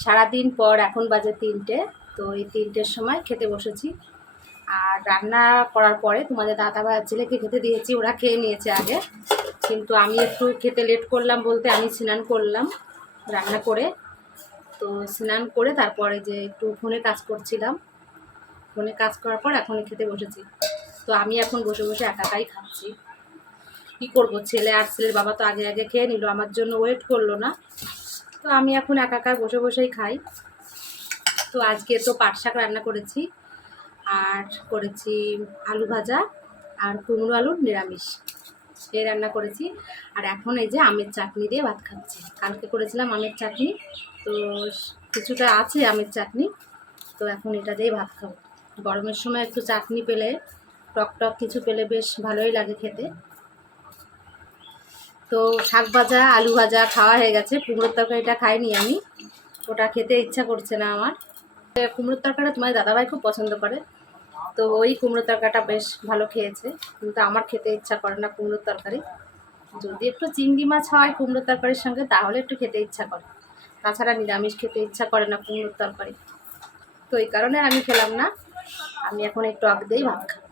সারাদিন পর এখন বাজে 3টে। তো এই 3টের সময় খেতে বসেছি। আর রান্না করার পরে তোমাদের দাদাভাই আর ছেলেকে খেতে দিয়েছি, ওরা খেয়ে নিয়েছে আগে। কিন্তু আমি একটু খেতে লেট করলাম বলতে আমি স্নান করলাম রান্না করে। তো স্নান করে তারপরে যে একটু ফোনে কাজ করছিলাম, ফোনে কাজ করার পর এখন খেতে বসেছি। তো আমি এখন বসে বসে একাই খাচ্ছি। কী করবো, ছেলে আর ছেলের বাবা তো আগে আগে খেয়ে নিল, আমার জন্য ওয়েট করলো না। তো আমি এখন একা বসে বসেই খাই। তো আজকে তো পাট শাক রান্না করেছি, আর করেছি আলু ভাজা আর কুমড়ো আলুর নিরামিষ এই রান্না করেছি। আর এখন এই যে আমের চাটনি দিয়ে ভাত খাচ্ছি। কালকে করেছিলাম আমের চাটনি, তো কিছুটা আছে আমের চাটনি, তো এখন এটা দিয়ে ভাত খাবো। গরমের সময় একটু চাটনি পেলে, টক কিছু পেলে বেশ ভালোই লাগে খেতে। তো শাক ভাজা আলু ভাজা খাওয়া হয়ে গেছে, কুমড়োর তরকারিটা খাইনি আমি, ওটা খেতে ইচ্ছা করছে না আমার। কুমড়োর তরকারিটা তোমার দাদাভাই খুব পছন্দ করে, তো ওই কুমড়োর তরকারিটা বেশ ভালো খেয়েছে, কিন্তু আমার খেতে ইচ্ছা করে না কুমড়োর তরকারি। যদি একটু চিংড়ি মাছ হয় কুমড়োর তরকারির সঙ্গে তাহলে একটু খেতে ইচ্ছা করে, তাছাড়া নিরামিষ খেতে ইচ্ছা করে না কুমড়োর তরকারি। তো এই কারণে আমি খেলাম না, আমি এখন একটু আগ দিয়েই ভাত খাবো।